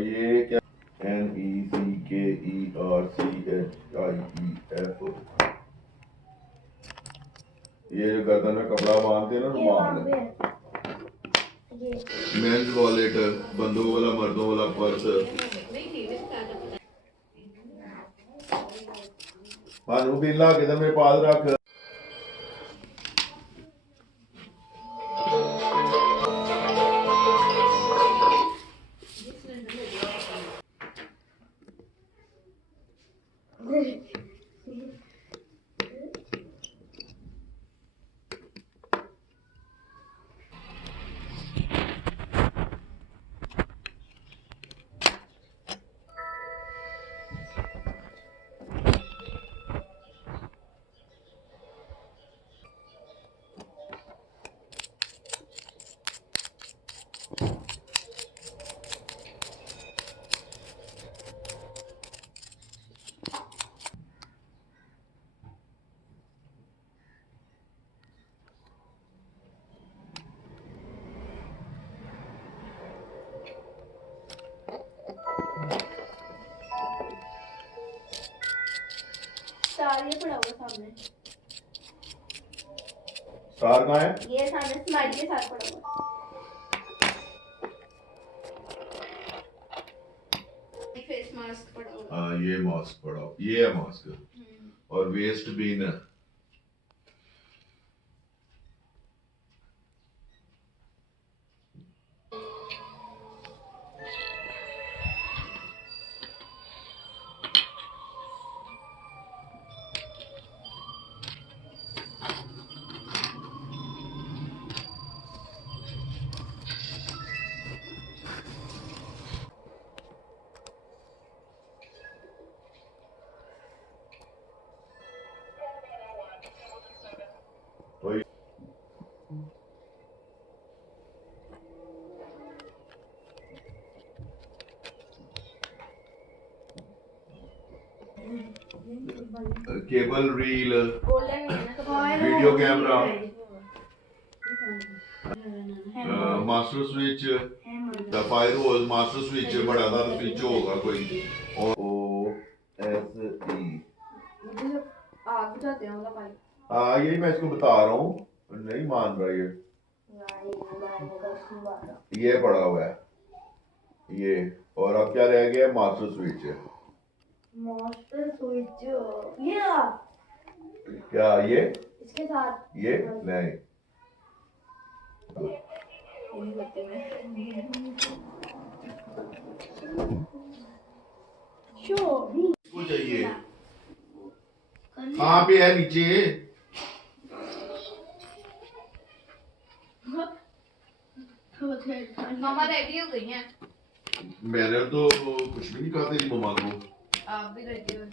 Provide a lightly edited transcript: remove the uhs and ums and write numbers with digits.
और ये क्या, NECKERCHIEF, ये गर्दन में कपड़ा बांधते हैं ना, रुमाल। मेंस वॉलेट, बंदों वाला मर्दों वाला पर्स। भानु बिल्ला के मेरे पास रख। स्टार ये पड़ा हुआ सामने। स्टार कहाँ है? ये सामने स्माइली के साथ पड़ा हुआ। फेस मास्क पड़ा हुआ। हाँ ये मास्क पड़ा हुआ, ये है मास्क। और वेस्ट बिन है। तो cable reel, video camera, master switch, fire hole, master switch, बड़ा सारा स्विच होगा कोई। और OSE, आग बुझाते हैं वाला पाइप। हाँ यही मैं इसको बता रहा हूँ, नहीं मान रहा ये पड़ा हुआ है ये। और अब क्या रह गया? Master switch. मास्टर स्विच ये क्या ये इसके साथ ये नहीं इसको चाहिए। कहाँ पे है? नीचे। मामा रेडी हो गई हैं। मैंने तो कुछ भी नहीं कहा तेरी मम्मा को। आप भी रेडी हो गए।